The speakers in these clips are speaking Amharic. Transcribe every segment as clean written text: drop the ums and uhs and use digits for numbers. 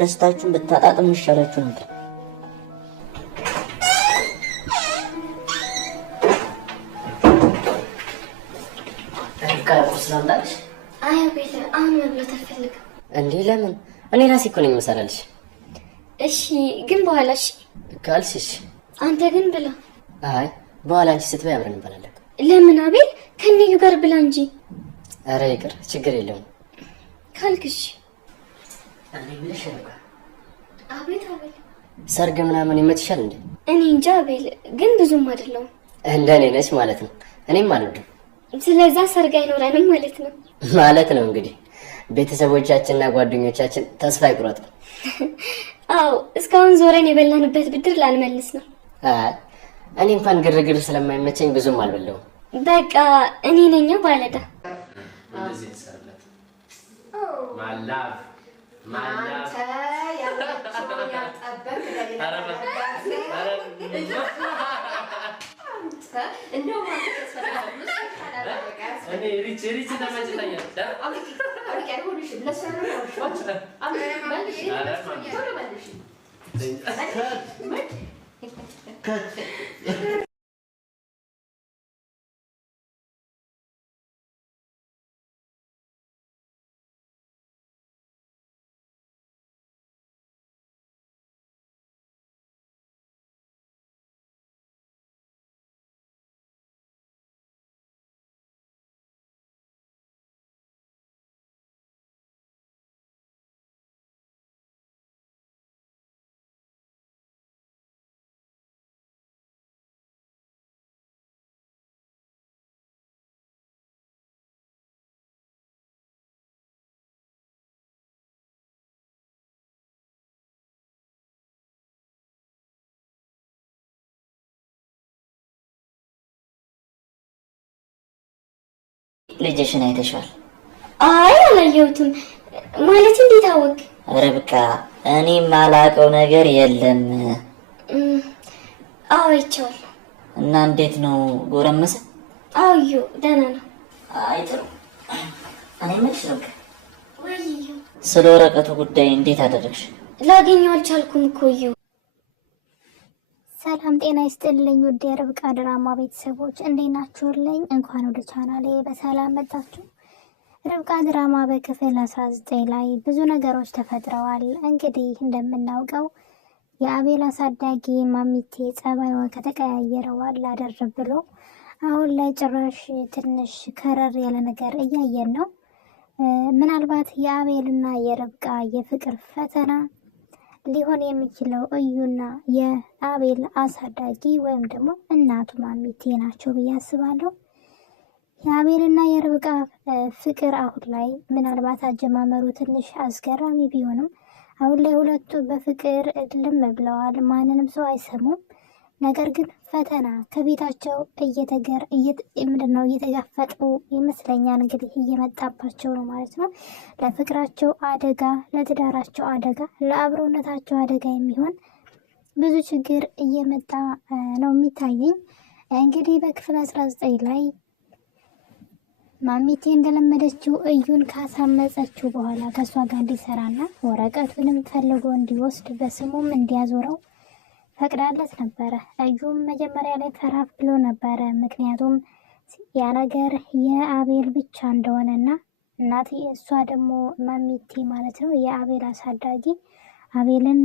ደስታችሁን ብታጣጥሙ ይሻላችሁ ነበር። ስላምጣልሽ? አይ አቤል አሁን መብላት አልፈልግም። እንዴ ለምን? እኔ ራሴ እኮ ነኝ የምሰራልሽ። እሺ ግን በኋላ እሺ ካልሽሽ። አንተ ግን ብላ። አይ በኋላ አንቺ ስትበይ አብረን እንበላለን። ለምን አቤል? ከእኔ ጋር ብላ እንጂ። ኧረ ይቅር ችግር የለውም ካልክሽ። እኔ ብለሽ ነበር። አቤት አቤል ሰርግ ምናምን ይመችሻል እንዴ? እኔ እንጃ አቤል ግን ብዙም አይደለም። እንደኔ ነች ማለት ነው። እኔም አልወድም። ስለዛ ሰርግ አይኖረንም ማለት ነው። ማለት ነው እንግዲህ ቤተሰቦቻችንና ጓደኞቻችን ተስፋ ይቁረጡ። አዎ እስካሁን ዞረን የበላንበት ብድር ላልመልስ ነው። አይ እኔ እንኳን ግርግር ስለማይመቸኝ ብዙም አልበላውም። በቃ እኔ ነኝ ባለዳ። እንደዚህ ተሰርለት ማላፍ ማላፍ ያው ያጠበቅ እንደው እኔ ሪች ተመችቶኛል። ልጅሽን አይተሻል? አይ አላየሁትም። ማለት እንዴት አወቅ? ኧረ በቃ እኔ ማላቀው ነገር የለም። አዎ አይቼዋለሁ። እና እንዴት ነው ጎረመሰ? አውዩ ደህና ነው። አይ ጥሩ። እኔ ምንሽ ነው ወይዩ ስለ ወረቀቱ ጉዳይ እንዴት አደረግሽ? ላገኘው አልቻልኩም እኮ እዩ። ሰላም ጤና ይስጥልኝ ውድ የርብቃ ድራማ ቤተሰቦች እንዴት ናችሁልኝ? እንኳን ወደ ቻናሌ በሰላም መጣችሁ። ርብቃ ድራማ በክፍል 19 ላይ ብዙ ነገሮች ተፈጥረዋል። እንግዲህ እንደምናውቀው የአቤል አሳዳጊ ማሚቴ ጸባይዋ ከተቀያየረው አላደር ብሎ አሁን ላይ ጭራሽ ትንሽ ከረር ያለ ነገር እያየን ነው። ምናልባት የአቤልና የርብቃ የፍቅር ፈተና ሊሆን የሚችለው እዩና የአቤል አሳዳጊ ወይም ደግሞ እናቱ ማሚቴ ናቸው ብዬ አስባለሁ። የአቤልና የርብቃ ፍቅር አሁን ላይ ምናልባት አጀማመሩ ትንሽ አስገራሚ ቢሆንም አሁን ላይ ሁለቱ በፍቅር እልም ብለዋል። ማንንም ሰው አይሰሙም። ነገር ግን ፈተና ከቤታቸው እየተጋፈጡ ይመስለኛል። እንግዲህ እየመጣባቸው ነው ማለት ነው። ለፍቅራቸው አደጋ፣ ለትዳራቸው አደጋ፣ ለአብሮነታቸው አደጋ የሚሆን ብዙ ችግር እየመጣ ነው የሚታየኝ። እንግዲህ በክፍል 19 ላይ ማሚቴ እንደለመደችው እዩን ካሳመፀችው በኋላ ከእሷ ጋር እንዲሰራና ወረቀቱንም ፈልጎ እንዲወስድ በስሙም እንዲያዞረው ፈቅዳለት ነበረ። እዩም መጀመሪያ ላይ ፈራፍ ብሎ ነበረ። ምክንያቱም ያ ነገር የአቤል ብቻ እንደሆነና እናት እሷ ደግሞ ማሚቴ ማለት ነው የአቤል አሳዳጊ አቤልን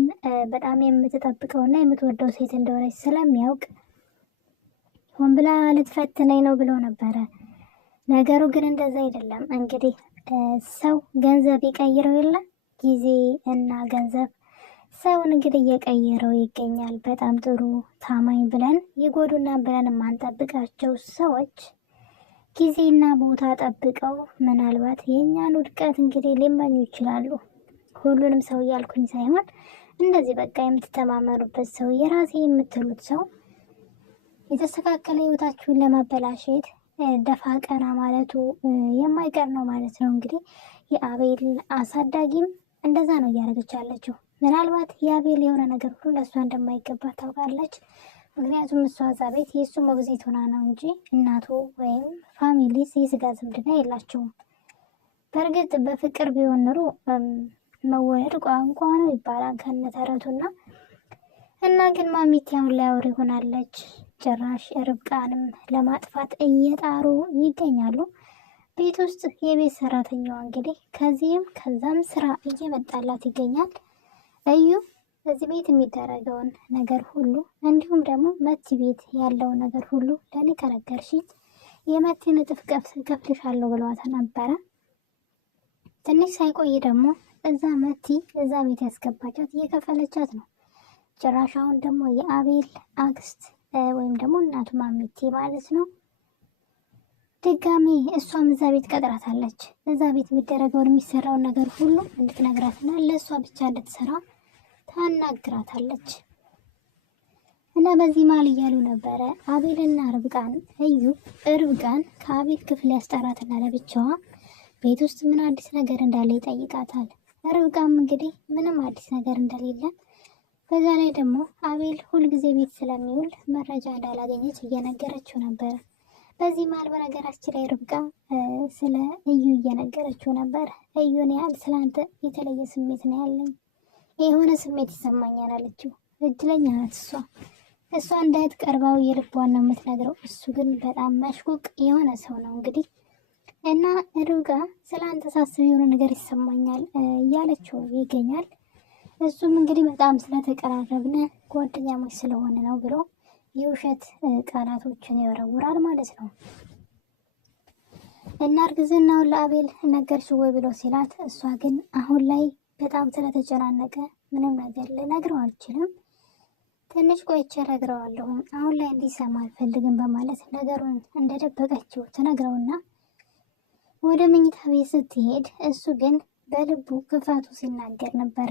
በጣም የምትጠብቀውና የምትወደው ሴት እንደሆነች ስለሚያውቅ ሆን ብላ ልትፈትነኝ ነው ብሎ ነበረ። ነገሩ ግን እንደዛ አይደለም። እንግዲህ ሰው ገንዘብ ይቀይረው የለ ጊዜ እና ገንዘብ ሰውን እንግዲህ እየቀየረው ይገኛል። በጣም ጥሩ ታማኝ ብለን ይጎዱና ብለን የማንጠብቃቸው ሰዎች ጊዜና ቦታ ጠብቀው ምናልባት የእኛን ውድቀት እንግዲህ ሊመኙ ይችላሉ። ሁሉንም ሰው እያልኩኝ ሳይሆን እንደዚህ በቃ የምትተማመኑበት ሰው፣ የራሴ የምትሉት ሰው የተስተካከለ ህይወታችሁን ለማበላሸት ደፋ ቀና ማለቱ የማይቀር ነው ማለት ነው። እንግዲህ የአቤል አሳዳጊም እንደዛ ነው እያደረገች ያለችው። ምናልባት የአቤል የሆነ ነገር ሁሉ ለእሷ እንደማይገባ ታውቃለች። ምክንያቱም እሷ እዛ ቤት የእሱ ሞግዚት ሆና ነው እንጂ እናቱ ወይም ፋሚሊ የስጋ ዝምድና የላቸውም። በእርግጥ በፍቅር ቢሆን ኑሮ መወለድ ቋንቋ ነው ይባላል ከነተረቱና እና ግን ማሚቴ አሁን ላይ አውሬ ሆናለች። ጭራሽ ርብቃንም ለማጥፋት እየጣሩ ይገኛሉ። ቤት ውስጥ የቤት ሰራተኛዋ እንግዲህ ከዚህም ከዛም ስራ እየመጣላት ይገኛል። እዩ እዚህ ቤት የሚደረገውን ነገር ሁሉ እንዲሁም ደግሞ መቲ ቤት ያለውን ነገር ሁሉ ለእኔ ከነገርሽኝ የመቲን እጥፍ ከፍልሻለሁ ብለዋት ነበረ። ትንሽ ሳይቆይ ደግሞ እዛ መቲ እዛ ቤት ያስገባቻት እየከፈለቻት ነው። ጭራሽ አሁን ደግሞ የአቤል አክስት ወይም ደግሞ እናቱ ማሚቴ ማለት ነው ድጋሚ እሷም እዛ ቤት ቀጥራታለች። እዛ ቤት የሚደረገውን የሚሰራውን ነገር ሁሉ እንድትነግራትና ለእሷ ብቻ እንድትሰራ ታናግራታለች። እና በዚህ መሀል እያሉ ነበረ አቤልና ርብቃን። እዩ ርብቃን ከአቤል ክፍል ያስጠራትና ለብቻዋ ቤት ውስጥ ምን አዲስ ነገር እንዳለ ይጠይቃታል። ርብቃም እንግዲህ ምንም አዲስ ነገር እንደሌለ፣ በዛ ላይ ደግሞ አቤል ሁልጊዜ ቤት ስለሚውል መረጃ እንዳላገኘች እየነገረችው ነበረ። በዚህ መሀል በነገራችን ላይ ርብቃ ስለ እዩ እየነገረችው ነበር። እዩን ያህል ስለአንተ የተለየ ስሜት ነው ያለኝ፣ የሆነ ስሜት ይሰማኛል አለችው። እድለኛ ናት እሷ እንዳየት ቀርባው የልቧን ነው የምትነግረው። እሱ ግን በጣም መሽቁቅ የሆነ ሰው ነው እንግዲህ እና ርብቃ ስለ አንተ ሳስብ የሆነ ነገር ይሰማኛል እያለችው ይገኛል። እሱም እንግዲህ በጣም ስለተቀራረብን ጓደኛሞች ስለሆነ ነው ብሎ የውሸት ቃላቶችን ይወረውራል ማለት ነው። እና እርግዝናውን ለአቤል ነገርሽው ወይ ብሎ ሲላት፣ እሷ ግን አሁን ላይ በጣም ስለተጨናነቀ ምንም ነገር ልነግረው አልችልም፣ ትንሽ ቆይቼ እነግረዋለሁ፣ አሁን ላይ እንዲሰማ አልፈልግም በማለት ነገሩን እንደደበቀችው ትነግረውና ወደ መኝታ ቤት ስትሄድ እሱ ግን በልቡ ክፋቱ ሲናገር ነበረ።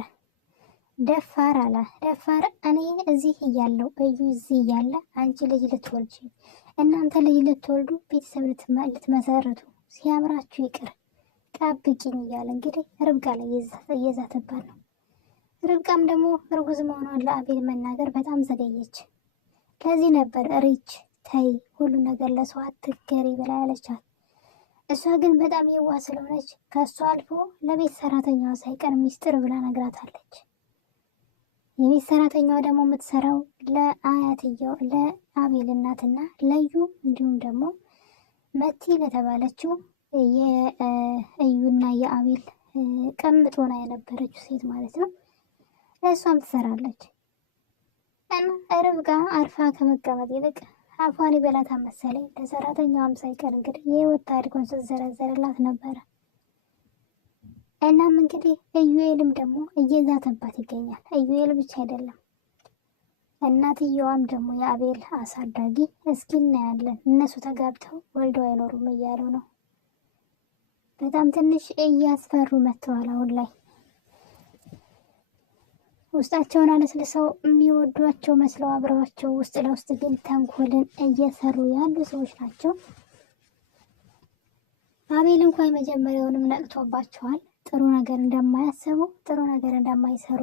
ደፋር አለ። ደፋር እኔ እዚህ እያለሁ እዩ እዚህ እያለ አንቺ ልጅ ልትወልጂ እናንተ ልጅ ልትወልዱ ቤተሰብ ልትመሰርቱ ሲያምራችሁ ይቅር ጠብቂኝ እያለ እንግዲህ ርብቃ ላይ እየዛተባት ነው። ርብቃም ደግሞ እርጉዝ መሆኗን ለአቤል መናገር በጣም ዘገየች። ለዚህ ነበር ሪች ተይ ሁሉ ነገር ለሰው አትገሪ ብላ ያለቻት። እሷ ግን በጣም የዋህ ስለሆነች ከእሷ አልፎ ለቤት ሰራተኛዋ ሳይቀር ሚስጥር ብላ ነግራታለች። የቤት ሰራተኛዋ ደግሞ የምትሰራው ለአያትየው ለአቤል እናትና ለዩ እንዲሁም ደግሞ መቲ ለተባለችው የእዩና የአቤል ቀምጦና የነበረችው ሴት ማለት ነው። ለእሷም ትሰራለች። እና ርብቃ አርፋ ከመቀመጥ ይልቅ አፏን ይበላታል መሰለኝ። ለሰራተኛዋም ሳይቀር እንግዲህ የህይወት ታሪኮን ስትዘረዘርላት ነበረ። እናም እንግዲህ ኢዩኤልም ደግሞ እየዛተባት ይገኛል። ኢዩኤል ብቻ አይደለም እናትየዋም ደግሞ የአቤል አሳዳጊ እስኪ እናያለን እነሱ ተጋብተው ወልደው አይኖሩም እያሉ ነው። በጣም ትንሽ እያስፈሩ መጥተዋል አሁን ላይ። ውስጣቸውን አለስልሰው የሚወዷቸው መስለው አብረዋቸው ውስጥ ለውስጥ ግን ተንኮልን እየሰሩ ያሉ ሰዎች ናቸው። አቤል እንኳን የመጀመሪያውንም ነቅቶባቸዋል። ጥሩ ነገር እንደማያስቡ ጥሩ ነገር እንደማይሰሩ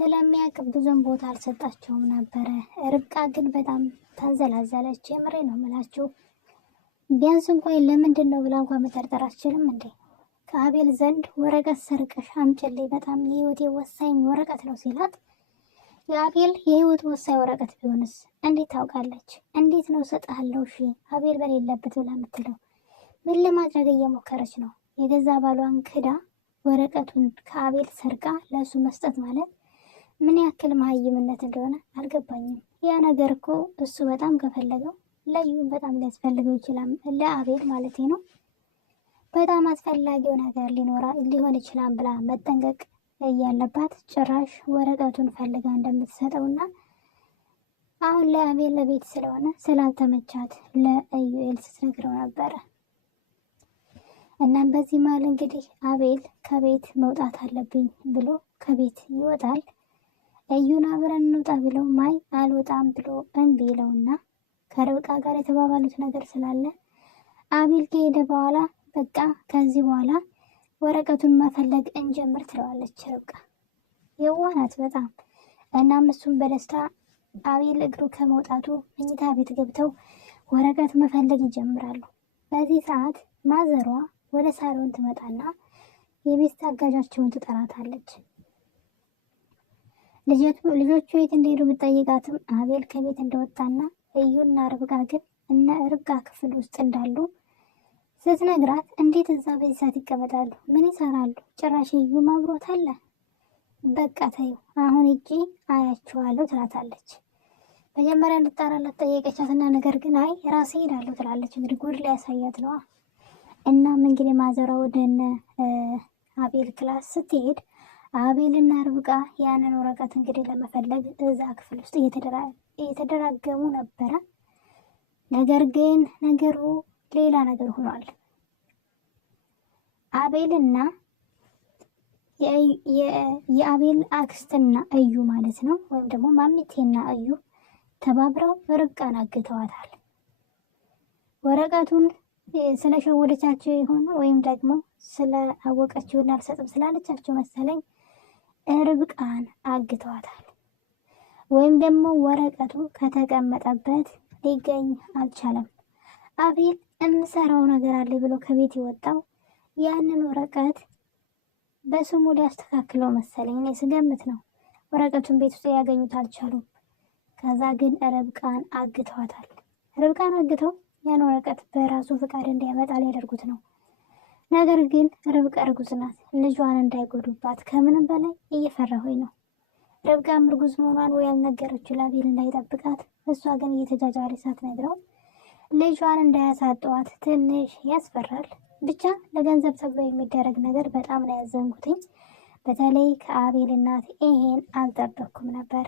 ስለሚያውቅ ብዙም ቦታ አልሰጣቸውም ነበረ። ርብቃ ግን በጣም ታንዘላዘለች። የምሬ ነው የምላችሁ። ቢያንስ እንኳን ለምንድን ነው ብላ እንኳን መጠርጠር አትችልም እንዴ? ከአቤል ዘንድ ወረቀት ሰርቀሽ አምጪልኝ፣ በጣም የህይወቴ ወሳኝ ወረቀት ነው ሲላት፣ የአቤል የህይወት ወሳኝ ወረቀት ቢሆንስ እንዴት ታውቃለች? እንዴት ነው ሰጥሃለሁ እሺ አቤል በሌለበት ብላ የምትለው? ምን ለማድረግ እየሞከረች ነው? የገዛ ባሏን ክዳ ወረቀቱን ከአቤል ሰርቃ ለእሱ መስጠት ማለት ምን ያክል መሀይምነት እንደሆነ አልገባኝም። ያ ነገር እኮ እሱ በጣም ከፈለገው ለዩም በጣም ሊያስፈልገው ይችላል፣ ለአቤል ማለት ነው። በጣም አስፈላጊው ነገር ሊሆን ይችላል ብላ መጠንቀቅ እያለባት ጭራሽ ወረቀቱን ፈልጋ እንደምትሰጠውና አሁን ለአቤል ለቤት ስለሆነ ስላልተመቻት ለኢዩኤል ስትነግረው ነበረ። እናም በዚህ መሀል እንግዲህ አቤል ከቤት መውጣት አለብኝ ብሎ ከቤት ይወጣል። እዩን አብረን እንውጣ ብለው ማይ አልወጣም ብሎ እምቢ ይለውና ከርብቃ ጋር የተባባሉት ነገር ስላለ አቤል ከሄደ በኋላ በቃ ከዚህ በኋላ ወረቀቱን መፈለግ እንጀምር ትለዋለች ርብቃ። የዋህ ናት በጣም። እናም እሱም በደስታ አቤል እግሩ ከመውጣቱ መኝታ ቤት ገብተው ወረቀት መፈለግ ይጀምራሉ። በዚህ ሰዓት ማዘሯ ወደ ሳሎን ትመጣና የቤት አጋዣቸውን ትጠራታለች። ልጆቹ የት እንደሄዱ ብትጠይቃትም አቤል ከቤት እንደወጣና እዩና ርብቃ ግን እነ ርብቃ ክፍል ውስጥ እንዳሉ ስትነግራት እንዴት እዛ በዚህ ሰዓት ይቀመጣሉ? ምን ይሰራሉ? ጭራሽ እዩ ማብሮት አለ። በቃ ተይው አሁን እጂ አያችኋለሁ ትላታለች። መጀመሪያ እንድታራላት ጠየቀቻትና ነገር ግን አይ ራሴ ሄዳለሁ ትላለች። እንግዲህ ጉድ ላይ ያሳያት ነዋ። እናም እንግዲህ ማዘሯ ወደነ አቤል ክላስ ስትሄድ አቤልና ርብቃ ያንን ወረቀት እንግዲህ ለመፈለግ እዛ ክፍል ውስጥ እየተደራገሙ ነበረ። ነገር ግን ነገሩ ሌላ ነገር ሆኗል። አቤልና የአቤል አክስትና እዩ ማለት ነው፣ ወይም ደግሞ ማሚቴና እዩ ተባብረው ርብቃን አግተዋታል። ወረቀቱን ስለሸወደቻቸው ይሆን ወይም ደግሞ ስለአወቀችውና አልሰጥም ስላለቻቸው መሰለኝ ርብቃን አግተዋታል። ወይም ደግሞ ወረቀቱ ከተቀመጠበት ሊገኝ አልቻለም። አቤል የምሰራው ነገር አለ ብሎ ከቤት የወጣው ያንን ወረቀት በስሙ ሊያስተካክለው መሰለኝ፣ እኔ ስገምት ነው። ወረቀቱን ቤት ውስጥ ያገኙት አልቻሉም። ከዛ ግን ርብቃን አግተዋታል። ርብቃን አግተው ያን ወረቀት በራሱ ፍቃድ እንዲያመጣ ሊያደርጉት ነው። ነገር ግን ርብቃ እርጉዝ ናት። ልጇን እንዳይጎዱባት ከምንም በላይ እየፈራሁኝ ነው። ርብቃም እርጉዝ መሆኗን ወይ ያልነገረችው ለአቤል እንዳይጠብቃት፣ እሷ ግን እየተጃጃሪ ሳትነግረው ልጇን እንዳያሳጠዋት ትንሽ ያስፈራል። ብቻ ለገንዘብ ተብሎ የሚደረግ ነገር በጣም ነው ያዘንኩትኝ። በተለይ ከአቤል እናት ይሄን አልጠበቅኩም ነበር።